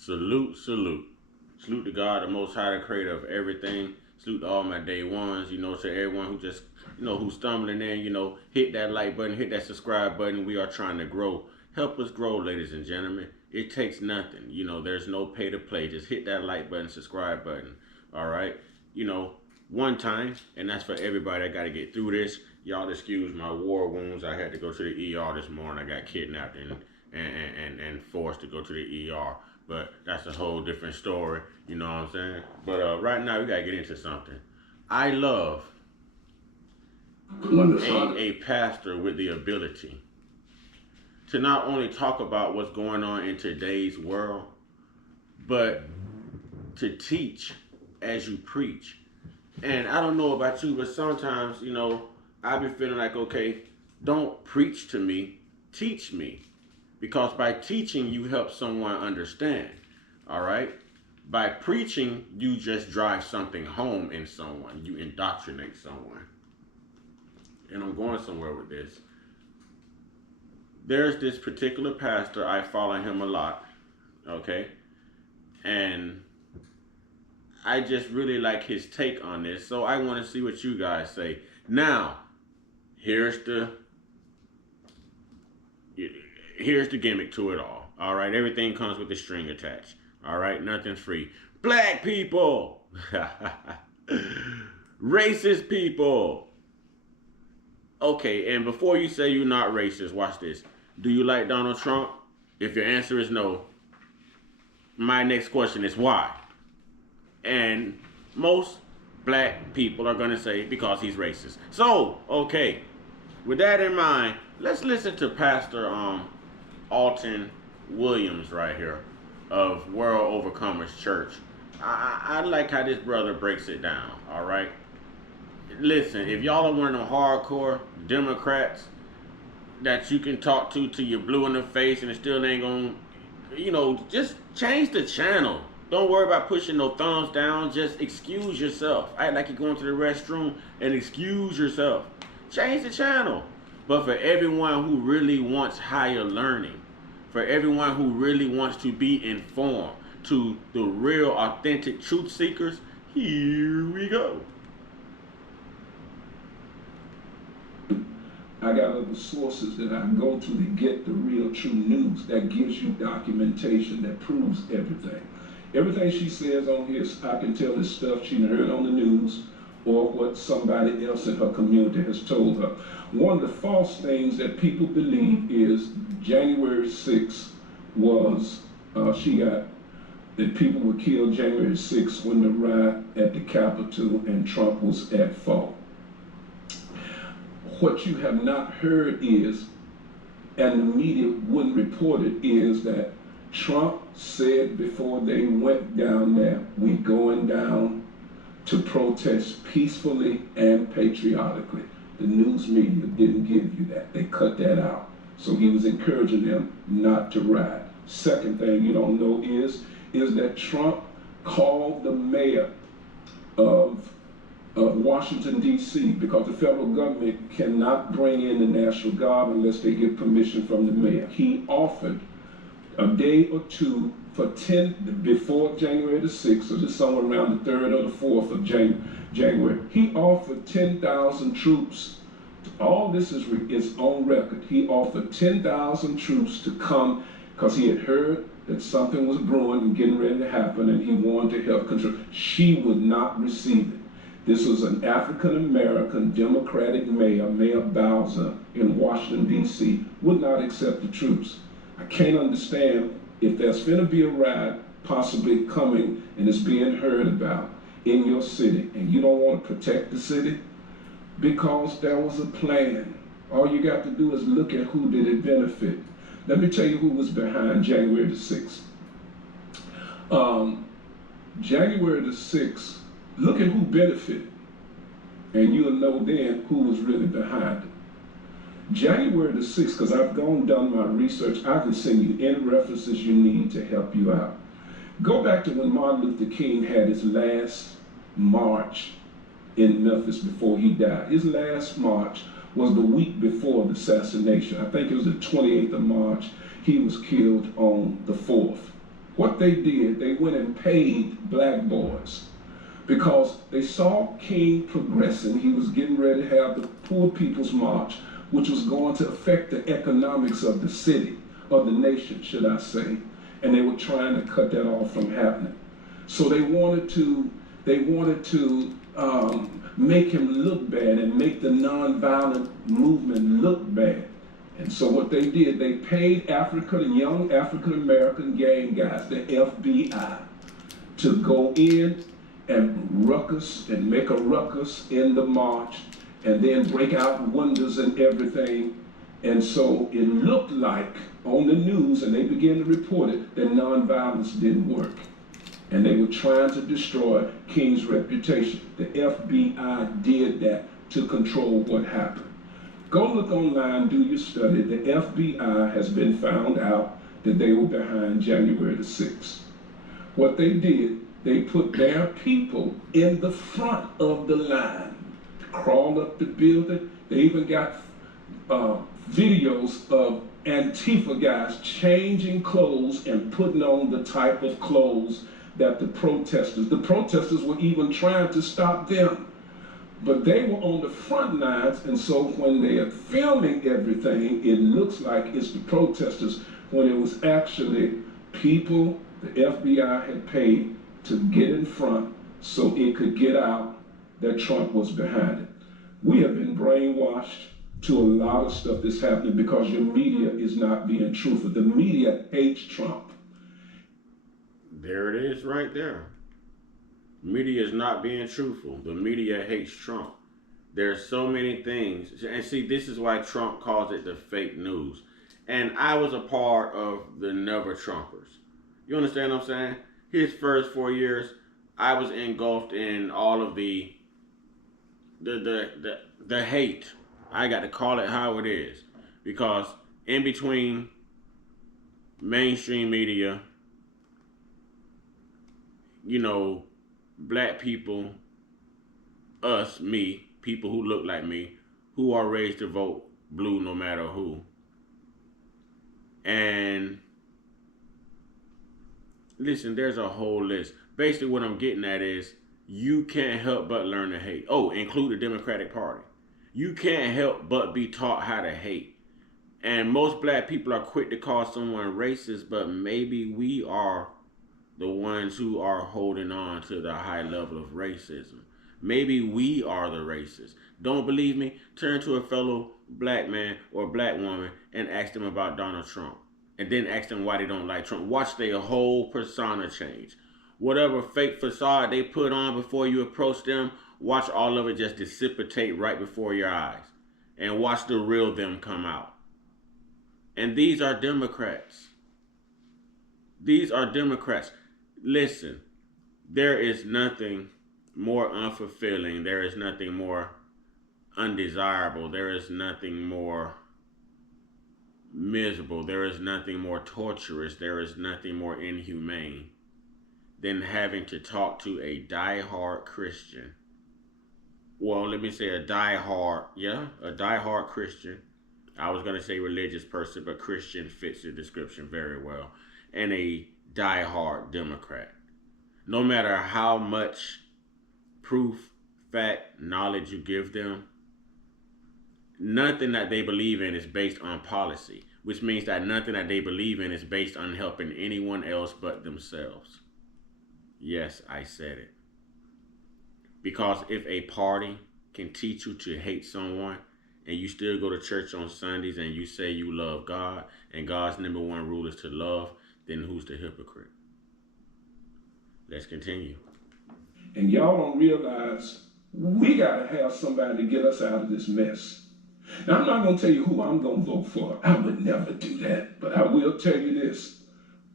Salute, salute. Salute to God, the Most High, the creator of everything. Salute to all my day ones, to everyone who just, who's stumbling in, hit that like button, hit that subscribe button. We are trying to grow. Help us grow, ladies and gentlemen. It takes nothing. There's no pay to play. Just hit that like button, subscribe button. All right. You know, One time, and that's for everybody that got to get through this. Y'all excuse my war wounds. I had to go to the ER this morning. I got kidnapped and forced to go to the ER. But that's a whole different story. You know what I'm saying? But right now, we got to get into something. I love a pastor with the ability to not only talk about what's going on in today's world, but to teach as you preach. And I don't know about you, but sometimes, I be feeling like, okay, don't preach to me, teach me. Because by teaching, you help someone understand. All right? By preaching, you just drive something home in someone. You indoctrinate someone. And I'm going somewhere with this. There's this particular pastor, I follow him a lot. Okay? And I just really like his take on this. So I want to see what you guys say. Now, here's the gimmick to it all. All right, everything comes with a string attached. All right, nothing's free. Black people, racist people. Okay, and before you say you're not racist, watch this. Do you like Donald Trump? If your answer is no, my next question is why? And most black people are going to say because he's racist. So, okay, with that in mind, let's listen to Pastor Alton Williams right here of World Overcomers Church. I like how this brother breaks it down, all right? Listen, if y'all are one of them hardcore Democrats that you can talk to till you're blue in the face and it still ain't gonna, just change the channel. Don't worry about pushing no thumbs down. Just excuse yourself. Act like you're going to the restroom and excuse yourself. Change the channel. But for everyone who really wants higher learning, for everyone who really wants to be informed, to the real authentic truth seekers, here we go. I got other sources that I go to to get the real true news that gives you documentation that proves everything. Everything she says on here, I can tell is stuff she heard on the news or what somebody else in her community has told her. One of the false things that people believe is January 6th was, that people were killed January 6th when the riot at the Capitol and Trump was at fault. What you have not heard is, and the media wouldn't report it, is that Trump said before they went down there, we going down to protest peacefully and patriotically. The news media didn't give you that. They cut that out. So he was encouraging them not to riot. Second thing you don't know is that Trump called the mayor of Washington, D.C., because the federal government cannot bring in the National Guard unless they get permission from the mayor. He offered a day or two before January the 6th, or just somewhere around the 3rd or the 4th of January, he offered 10,000 troops. All this is on record. He offered 10,000 troops to come because he had heard that something was brewing and getting ready to happen, and he wanted to help control. She would not receive it. This was an African-American Democratic mayor, Mayor Bowser in Washington, D.C., would not accept the troops. I can't understand if there's going to be a riot possibly coming and it's being heard about in your city and you don't want to protect the city because there was a plan. All you got to do is look at who did it benefit. Let me tell you who was behind January the 6th. January the 6th, look at who benefited and you'll know then who was really behind it. January the 6th, because I've done my research, I can send you any references you need to help you out. Go back to when Martin Luther King had his last march in Memphis before he died. His last march was the week before the assassination. I think it was the 28th of March. He was killed on the 4th. What they did, they went and paid black boys because they saw King progressing. He was getting ready to have the Poor People's March, which was going to affect the economics of the city, of the nation, should I say. And they were trying to cut that off from happening. So they wanted to make him look bad and make the nonviolent movement look bad. And so what they did, they paid young African American gang guys, the FBI, to go in and make a ruckus in the march, and then break out windows and everything. And so it looked like on the news, and they began to report it, that nonviolence didn't work. And they were trying to destroy King's reputation. The FBI did that to control what happened. Go look online, do your study. The FBI has been found out that they were behind January the 6th. What they did, they put their people in the front of the line, crawled up the building. They even got videos of Antifa guys changing clothes and putting on the type of clothes that the protesters were even trying to stop them. But they were on the front lines, and so when they are filming everything, it looks like it's the protesters, when it was actually people the FBI had paid to get in front so it could get out that Trump was behind it. We have been brainwashed to a lot of stuff that's happening because your media is not being truthful. The media hates Trump. There it is right there. Media is not being truthful. The media hates Trump. There's so many things. And see, this is why Trump calls it the fake news. And I was a part of the Never Trumpers. You understand what I'm saying? His first 4 years, I was engulfed in all of the hate. I got to call it how it is. Because in between mainstream media, you know, black people, us, me, people who look like me, who are raised to vote blue no matter who. And listen, there's a whole list. Basically what I'm getting at is you can't help but learn to hate. Oh, include the Democratic Party. You can't help but be taught how to hate. And most black people are quick to call someone racist, but maybe we are the ones who are holding on to the high level of racism. Maybe we are the racists. Don't believe me? Turn to a fellow black man or black woman and ask them about Donald Trump. And then ask them why they don't like Trump. Watch their whole persona change. Whatever fake facade they put on before you approach them, watch all of it just dissipate right before your eyes. And watch the real them come out. And these are Democrats. These are Democrats. Listen, there is nothing more unfulfilling. There is nothing more undesirable. There is nothing more miserable. There is nothing more torturous. There is nothing more inhumane than having to talk to a diehard Christian. Well, let me say a diehard Christian. I was going to say religious person, but Christian fits the description very well. And a diehard Democrat. No matter how much proof, fact, knowledge you give them, nothing that they believe in is based on policy, which means that nothing that they believe in is based on helping anyone else but themselves. Yes, I said it. Because if a party can teach you to hate someone, and you still go to church on Sundays and you say you love God, and God's number one rule is to love, then who's the hypocrite? Let's continue. And y'all don't realize we got to have somebody to get us out of this mess. Now, I'm not going to tell you who I'm going to vote for. I would never do that. But I will tell you this.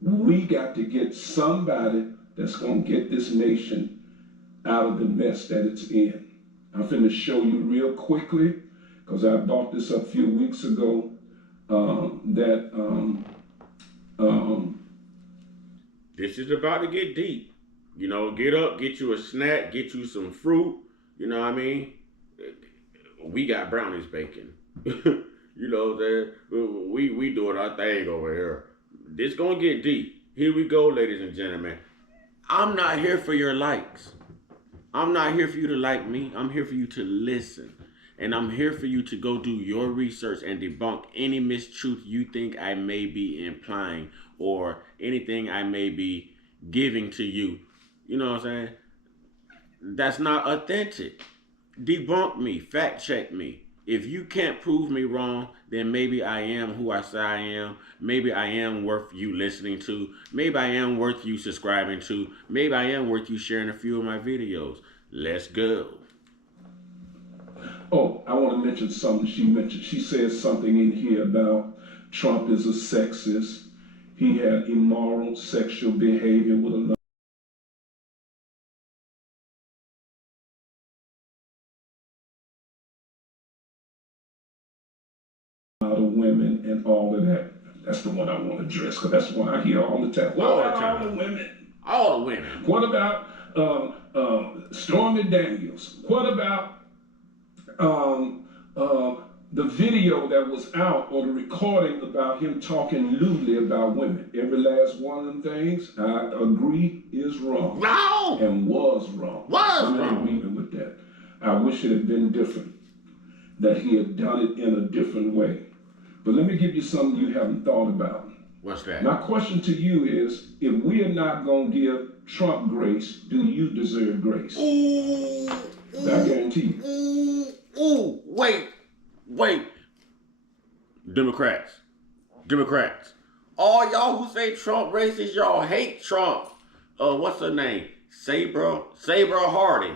We got to get somebody that's going to get this nation out of the mess that it's in. I'm finna show you real quickly, because I brought this up a few weeks ago, this is about to get deep. You know, get up, get you a snack, get you some fruit. You know what I mean? We got brownies baking. You know, we doing our thing over here. This gonna get deep. Here we go, ladies and gentlemen. I'm not here for your likes. I'm not here for you to like me. I'm here for you to listen. And I'm here for you to go do your research and debunk any mistruth you think I may be implying or anything I may be giving to you. You know what I'm saying? That's not authentic. Debunk me, fact check me. If you can't prove me wrong, then maybe I am who I say I am. Maybe I am worth you listening to. Maybe I am worth you subscribing to. Maybe I am worth you sharing a few of my videos. Let's go. Oh, I want to mention something she mentioned. She says something in here about Trump is a sexist. He had immoral sexual behavior with a lot of women and all of that. That's the one I want to address because that's the one I hear all the time. What about all the women? All the women. What about Stormy Daniels? What about the video that was out or the recording about him talking lewdly about women? Every last one of them things, I agree, is wrong. Wrong! And was wrong. I'm in agreement with that. I wish it had been different, that he had done it in a different way. But let me give you something you haven't thought about. What's that? My question to you is, if we are not going to give Trump grace, do you deserve grace? Ooh, I guarantee you. Ooh, wait. Democrats. All y'all who say Trump racist, y'all hate Trump. What's her name? Sabra Hardy.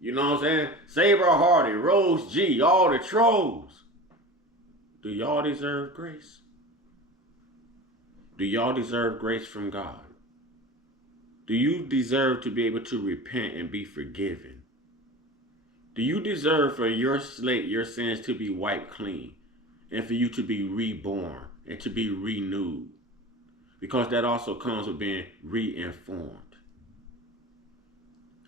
You know what I'm saying? Sabra Hardy, Rose G, all the trolls. Do y'all deserve grace? Do y'all deserve grace from God? Do you deserve to be able to repent and be forgiven? Do you deserve for your slate, your sins to be wiped clean and for you to be reborn and to be renewed? Because that also comes with being re-informed.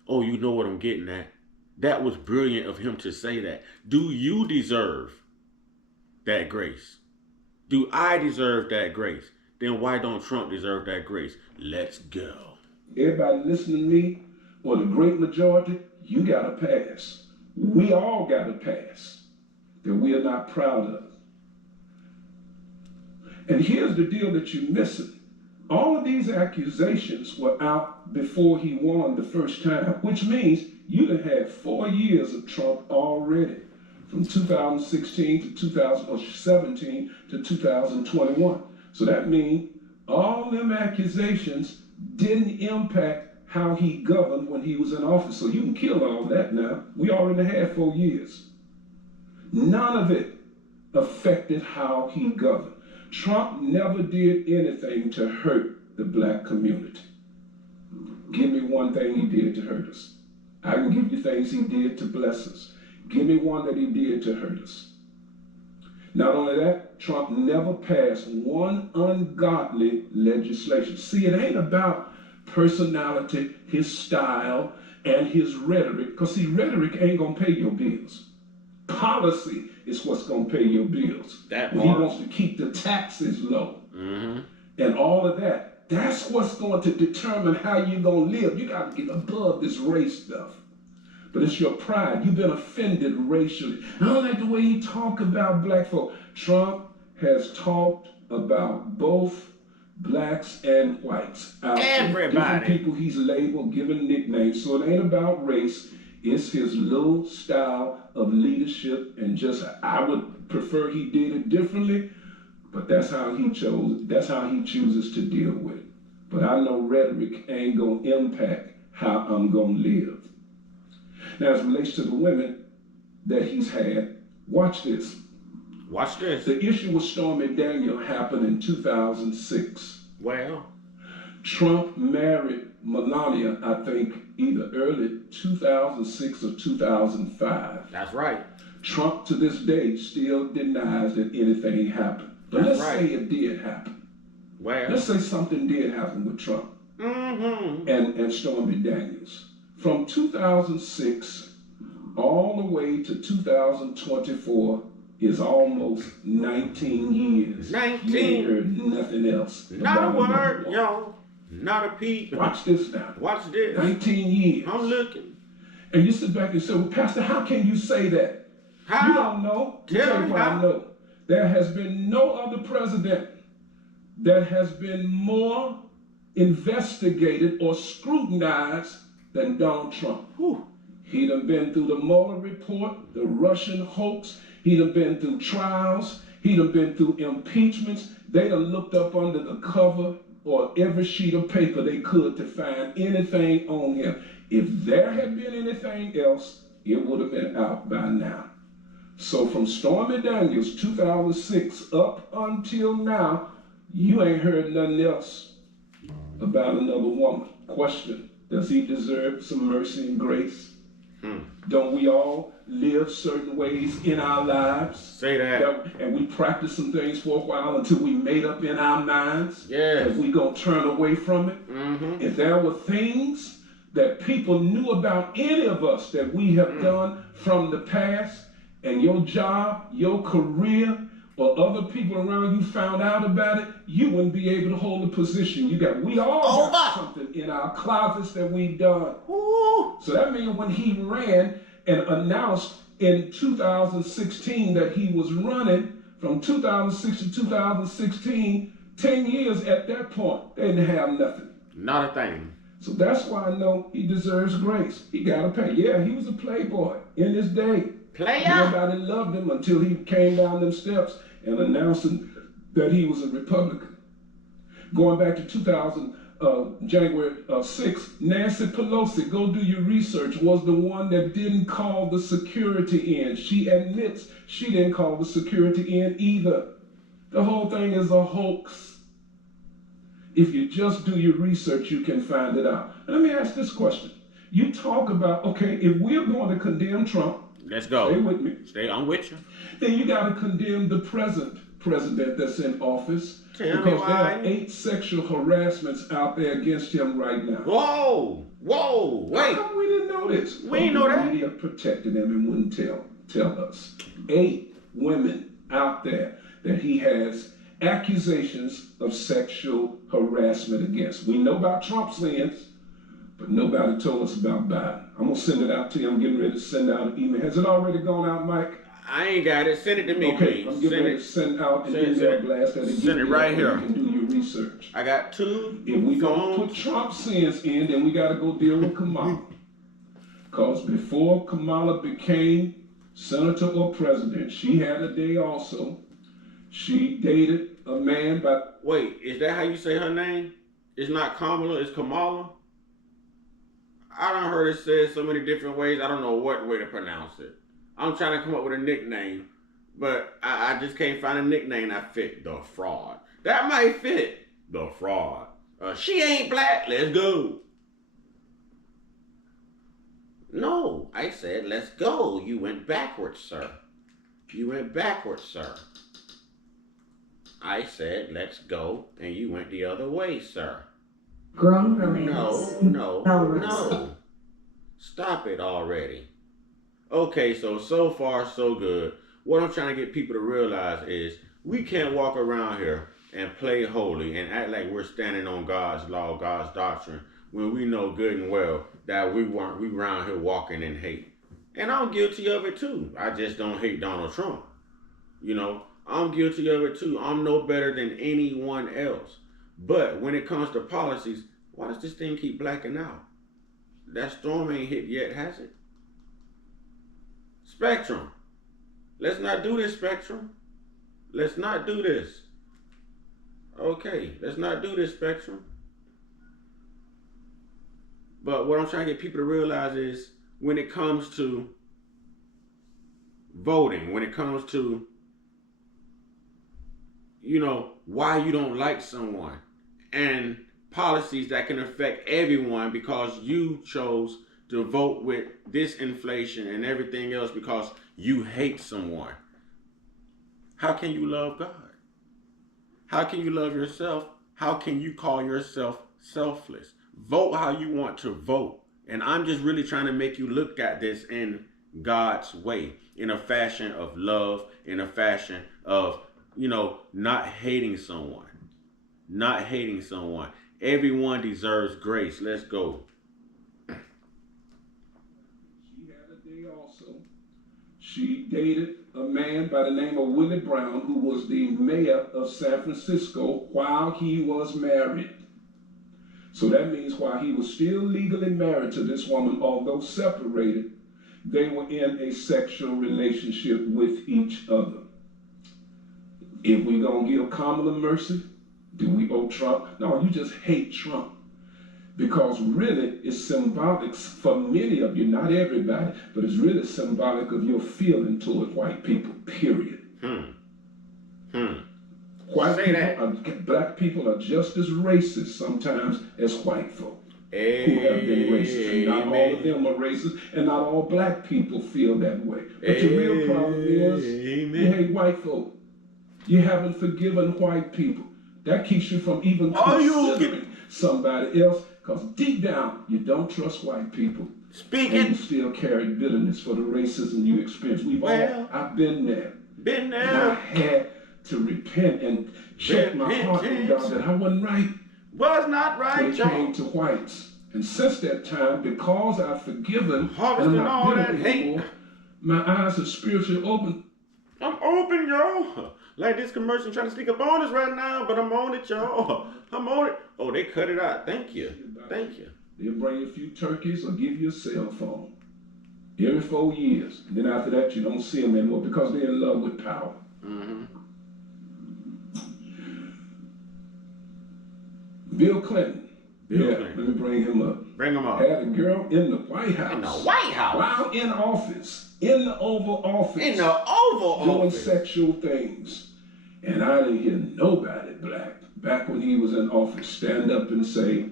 Oh, you know what I'm getting at? That was brilliant of him to say that. Do you deserve that grace? Do I deserve that grace? Then why don't Trump deserve that grace? Let's go. Everybody listening to me, or the great majority, you got a pass. We all got a pass that we are not proud of. And here's the deal that you're missing. All of these accusations were out before he won the first time, which means you'd have had 4 years of Trump already, from 2016 to 2017 to 2021. So that means all them accusations didn't impact how he governed when he was in office. So you can kill all that now. We already had 4 years. None of it affected how he governed. Trump never did anything to hurt the black community. Give me one thing he did to hurt us. I can give you things he did to bless us. Give me one that he did to hurt us. Not only that, Trump never passed one ungodly legislation. See, it ain't about personality, his style, and his rhetoric, because see, rhetoric ain't gonna pay your bills. Policy is what's gonna pay your bills. That he wants to keep the taxes low. Mm-hmm. And all of that. That's what's going to determine how you're gonna live. You gotta get above this race stuff. But it's your pride. You've been offended racially. I don't like the way he talk about black folk. Trump has talked about both blacks and whites. Everybody. Different people he's labeled, given nicknames. So it ain't about race. It's his little style of leadership, and just, I would prefer he did it differently, but that's how he chose. That's how he chooses to deal with it. But I know rhetoric ain't gonna impact how I'm gonna live. Now, as it relates to the women that he's had, watch this. Watch this. The issue with Stormy Daniels happened in 2006. Well, Trump married Melania, I think, either early 2006 or 2005. That's right. Trump, to this day, still denies that anything happened. But let's say it did happen. Well, let's say something did happen with Trump and Stormy Daniels. From 2006 all the way to 2024 is almost 19 years. 19. You ain't heard nothing else. Not a word, yo. Not a peep. Watch this now. Watch this. 19 years. I'm looking. And you sit back and say, well, Pastor, how can you say that? How? You don't know. Tell me why how. I know. There has been no other president that has been more investigated or scrutinized than Donald Trump. Whew. He done been through the Mueller report, the Russian hoax. He done been through trials. He done been through impeachments. They done looked up under the cover or every sheet of paper they could to find anything on him. If there had been anything else, it would have been out by now. So from Stormy Daniels, 2006, up until now, you ain't heard nothing else about another woman. Question, does he deserve some mercy and grace? Don't we all live certain ways in our lives? Say that. And we practice some things for a while until we made up in our minds. Yes. If we gonna turn away from it. Mm-hmm. If there were things that people knew about any of us that we have done from the past, and your job, your career, or other people around you found out about it, you wouldn't be able to hold a position. We all got something in our closets that we've done. Ooh. So that means when he ran and announced in 2016 that he was running from 2006 to 2016, 10 years at that point, they didn't have nothing. Not a thing. So that's why I know he deserves grace. He got to pay. Yeah, he was a playboy in his day. Player. Nobody loved him until he came down them steps and announcing that he was a Republican. Going back to January 6th, Nancy Pelosi, go do your research, was the one that didn't call the security in. She admits she didn't call the security in either. The whole thing is a hoax. If you just do your research, you can find it out. And let me ask this question. You talk about, okay, if we're going to condemn Trump, let's go. stay with me. I'm with you. Then you got to condemn the present president that's in office. Tell me because why. there are 8 sexual harassments out there against him right now. Whoa, wait. How come we didn't know this? We didn't know that. The media protected him and wouldn't tell us. 8 women out there that he has accusations of sexual harassment against. We know about Trump's sins, but nobody told us about Biden. I'm going to send it out to you. I'm getting ready to send out an email. Has it already gone out, Mike? I ain't got it. Send it to me, Okay, please. I'm getting ready to send out an email blast that Send it right here. You can do your research. I got 2 If we don't phones. put Trump's sins in, then we got to go deal with Kamala. Because before Kamala became senator or president, she had a day also. She dated a man by... Wait, is that how you say her name? It's not Kamala, it's Kamala? I done heard it said so many different ways, I don't know what way to pronounce it. I'm trying to come up with a nickname, but I just can't find a nickname that fit. The Fraud. That might fit. The Fraud. She ain't black, let's go. No, I said let's go. You went backwards, sir. You went backwards, sir. I said let's go, and you went the other way, sir. Grown relays. No. Stop it already. Okay, so far so good. What I'm trying to get people to realize is we can't walk around here and play holy and act like we're standing on God's law, God's doctrine, when we know good and well that we around here walking in hate. And I'm guilty of it too. I just don't hate Donald Trump. You know, I'm guilty of it too. I'm no better than anyone else. But when it comes to policies, why does this thing keep blacking out? That storm ain't hit yet, has it? Spectrum. Let's not do this, Spectrum. Let's not do this. Okay, let's not do this, Spectrum. But what I'm trying to get people to realize is when it comes to voting, when it comes to, you know, why you don't like someone and policies that can affect everyone because you chose to vote with this inflation and everything else because you hate someone. How can you love God? How can you love yourself? How can you call yourself selfless? Vote how you want to vote. And I'm just really trying to make you look at this in God's way, in a fashion of love, in a fashion of, you know, not hating someone. Not hating someone. Everyone deserves grace. Let's go. She had a day also. She dated a man by the name of Willie Brown, who was the mayor of San Francisco while he was married. So that means while he was still legally married to this woman, although separated, they were in a sexual relationship with each other. If we gonna give Kamala mercy, do we owe Trump? No, you just hate Trump. Because really it's symbolic for many of you, not everybody, but it's really symbolic of your feeling toward white people, period. White people, black people are just as racist sometimes as white folk who have been racist. And not all of them are racist, and not all black people feel that way. But the real problem is you hate white folk. You haven't forgiven white people. That keeps you from even considering somebody else, because deep down, you don't trust white people. And you still carry bitterness for the racism you experienced. I've been there. And I had to repent and check my heart with God that I wasn't right. Was not right, when it came to whites. And since that time, because I've forgiven and I'm not bitter anymore, my eyes are spiritually open. I'm open, y'all. Like this commercial trying to sneak up on us right now, but I'm on it, y'all. I'm on it. Oh, they cut it out. Thank you. Thank you. They'll bring you a few turkeys or give you a cell phone every 4 years. And then after that, you don't see them anymore because they're in love with power. Bill Clinton. Let me bring him up. Bring him up. Had a girl in the White House. In the White House? While in office. In the Oval Office. In the Oval doing Office. Sexual things. And I didn't hear nobody black, back when he was in office, stand up and say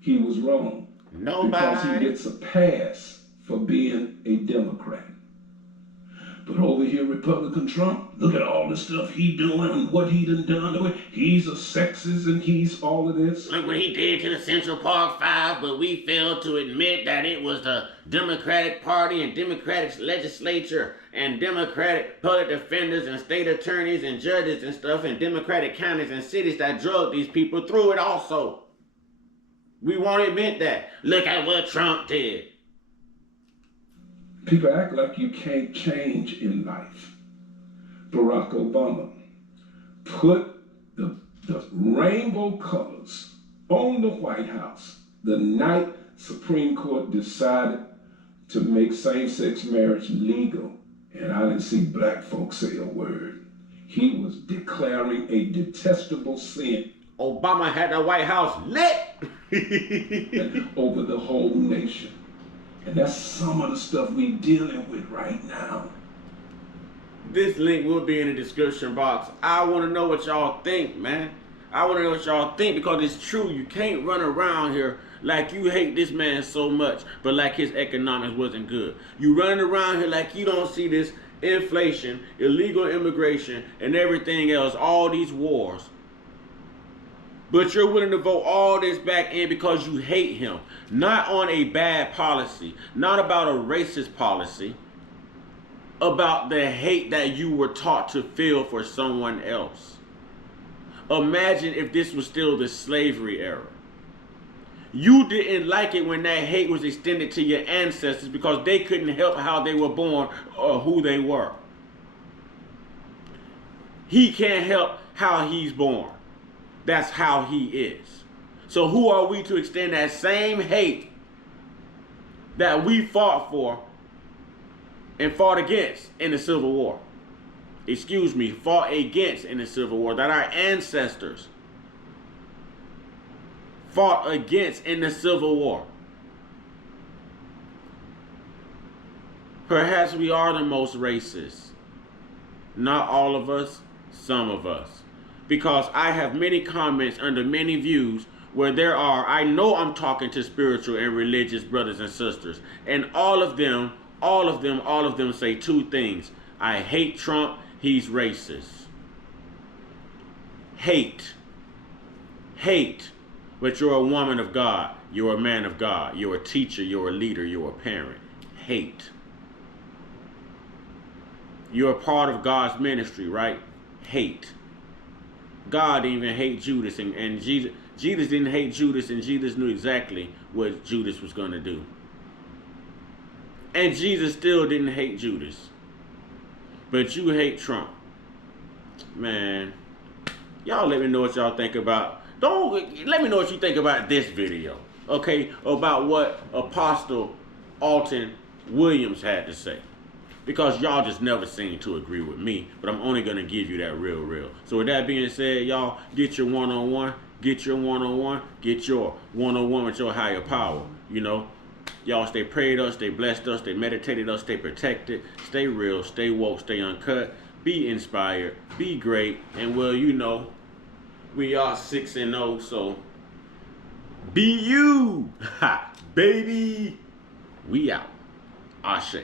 he was wrong. Nobody. Because he gets a pass for being a Democrat. But over here, Republican Trump, look at all the stuff he doing and what he done. He's a sexist and he's all of this. Like what he did to the Central Park Five, but we failed to admit that it was the Democratic Party and Democratic legislature and Democratic public defenders and state attorneys and judges and stuff and Democratic counties and cities that drug these people through it also. We won't admit that. Look at what Trump did. People act like you can't change in life. Barack Obama put the rainbow colors on the White House the night Supreme Court decided to make same-sex marriage legal. And I didn't see black folks say a word. He was declaring a detestable sin. Obama had the White House lit over the whole nation. And that's some of the stuff we dealing with right now. This link will be in the description box. I want to know what y'all think, man. I want to know what y'all think because it's true. You can't run around here like you hate this man so much, but like his economics wasn't good. You running around here like you don't see this inflation, illegal immigration, and everything else, all these wars. But you're willing to vote all this back in because you hate him. Not on a bad policy. Not about a racist policy. About the hate that you were taught to feel for someone else. Imagine if this was still the slavery era. You didn't like it when that hate was extended to your ancestors because they couldn't help how they were born or who they were. He can't help how he's born. That's how he is. So who are we to extend that same hate that we fought for and fought against in the Civil War? Fought against in the Civil War, that our ancestors fought against in the Civil War. Perhaps we are the most racist. Not all of us, some of us. Because I have many comments under many views where I know I'm talking to spiritual and religious brothers and sisters. And all of them say two things. I hate Trump, he's racist. Hate. But you're a woman of God, you're a man of God, you're a teacher, you're a leader, you're a parent. Hate. You're a part of God's ministry, right? Hate. God even hate Judas, and Jesus didn't hate Judas, and Jesus knew exactly what Judas was going to do. And Jesus still didn't hate Judas. But you hate Trump. Man, y'all let me know what y'all think about. Let me know what you think about this video. Okay? About what Apostle Alton Williams had to say. Because y'all just never seem to agree with me. But I'm only going to give you that real. So with that being said, y'all, get your one-on-one. Get your one-on-one. Get your one-on-one with your higher power. You know? Y'all stay prayed us, stay blessed us, stay meditated us, stay protected, stay real, stay woke, stay uncut, be inspired, be great. And well, you know, we are 6-0, so be you. Ha, baby. We out. Ashe.